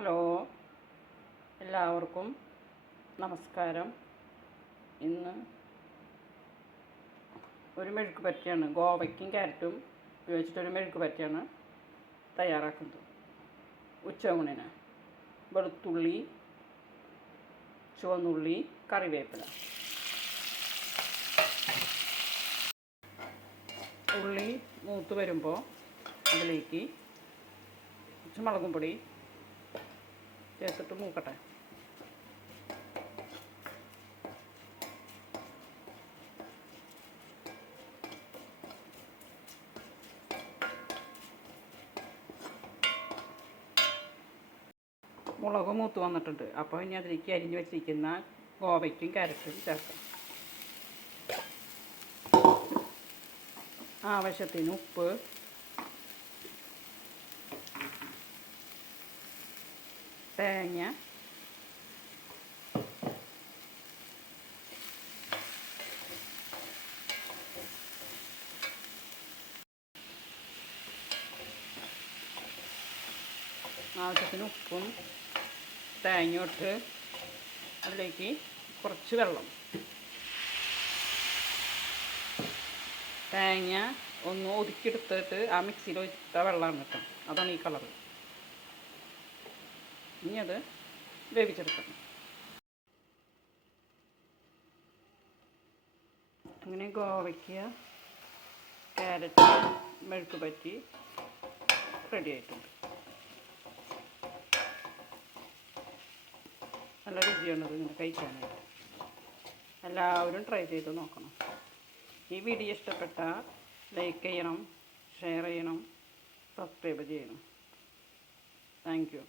Hello, എല്ലാവർക്കും നമസ്കാരം. ഇന്ന് ഒരു മെഴുക്ക് പറ്റിയാണ്, ഗോവയ്ക്കും ക്യാരറ്റും ഉപയോഗിച്ചിട്ടൊരു മെഴുക്ക് പറ്റിയാണ് തയ്യാറാക്കുന്നത്. ഉച്ചയൂണിന് വെളുത്തുള്ളി, ചുവന്നുള്ളി, കറിവേപ്പില. ഉള്ളി മൂത്ത് വരുമ്പോൾ അതിലേക്ക് കുറച്ച് മുളകും പൊടി ചേർത്തിട്ട് മൂക്കട്ടെ. മുളക് മൂത്ത് വന്നിട്ടുണ്ട്. അപ്പോൾ ഇനി അതിലേക്ക് അരിഞ്ഞ് വെച്ചിരിക്കുന്ന ഗോവയ്ക്കും ക്യാരറ്റും ചേർക്കാം. ആവശ്യത്തിന് ഉപ്പ്, തേങ്ങ, ആവശ്യത്തിന് ഉപ്പും തേങ്ങ ഇട്ട് അതിലേക്ക് കുറച്ച് വെള്ളം. തേങ്ങ ഒന്ന് ഒതുക്കിയെടുത്തിട്ട് ആ മിക്സിയിൽ ഒഴിച്ച വെള്ളമാണ് കേട്ടോ, അതാണ് ഈ കളറ്. ഇനി അത് വേവിച്ചെടുക്കണം. അങ്ങനെ ഗോവയ്ക്ക ക്യാരറ്റ് മെഴുക്ക് പറ്റി റെഡി ആയിട്ടുണ്ട്. നല്ല രുചിയാണത് ഇങ്ങനെ കഴിക്കാനായിട്ട്. എല്ലാവരും ട്രൈ ചെയ്ത് നോക്കണം. ഈ വീഡിയോ ഇഷ്ടപ്പെട്ടാൽ ലൈക്ക് ചെയ്യണം, ഷെയർ ചെയ്യണം, സബ്സ്ക്രൈബ് ചെയ്യണം. Thank you.